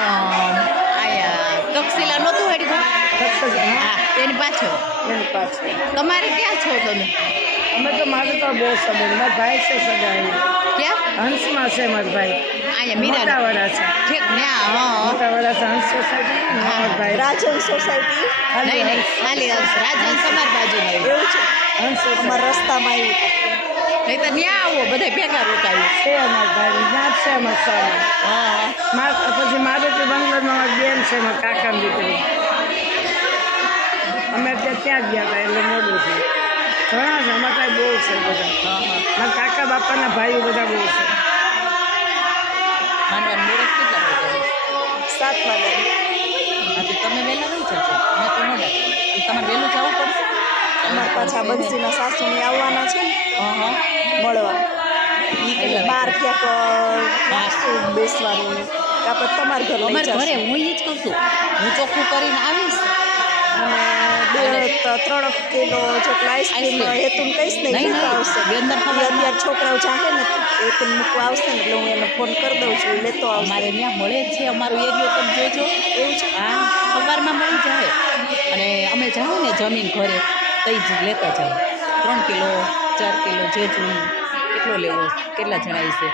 આયા તક્ષશિલા નહોતું હેડી હા એની પાછળ તમારે ક્યાં છો તમે? અમે તો મારે તો બહુ સંબંધ મારા ભાઈ છે સગાઈ ક્યાં હંસમાં છે મારા ભાઈ અહીંયા મીરા મોટાવાડા છે ઠીક ન્યા હા મોટાવાડા છે હંસ સોસાયટી મારા ભાઈ રાજન સોસાયટી નહીં નહીં ખાલી રાજહંસ અમારી બાજુમાં એવું છે હંસ સોસાયટી અમારા રસ્તામાં આવ્યું નહીં તો ન્યા આવો બધા ભેગા રોકાયું છે અમારા ભાઈ ત્યાં છે અમારા સામે હા પછી મારુતિ બંગલોમાં મારી બેન છે મારા કાકાની દીકરી અમે ત્યાં જ ગયા હતા એટલે મોડું છે ઘણા છે અમારા કાંઈ બહુ છે બધા મારા કાકા બાપાના ભાઈઓ બધા બહુ છે માંડવાનું મુહૂર્ત કેટલા વાગે? 7 વાગ્યા હા તો તમે વહેલા રહી જજો મેં તો મોડા તમારે વહેલું જવું પડશે અમારા પાછા બંસીના સાસુની આવવાના છે ને હા મળવા ઈ કેટલા બહાર ક્યાંક બેસવાનું કાં પછી તમારા ઘર લઈ અમારે ઘરે જશે હું ઈ જ કહું છું હું ચોખ્ખું કરીને આવીશ અને 2-3 કિલો જેટલા આઈસ્ક્રીમ હેતુન કહીશ ને નહીં, લેતા નહીં. આવશે બેનદર ઈ ખબર અત્યારે છોકરાઓ ચાહે ને હેતુન મૂકવા આવશે ને એટલે હું એને ફોન કરી દઉં છું ઈ લેતો આવશે અમારે ત્યાં મળે જ છે અમારો એરિયો તમે જોજો એવું છે હા સવારમાં મળી જાય અને અમે જાઓ ને જમીન ઘરે તઈ જ લેતા જાઓ 3 કિલો 4 કિલો જે જોઈએ કેટલો લેવો કેટલા જણા છે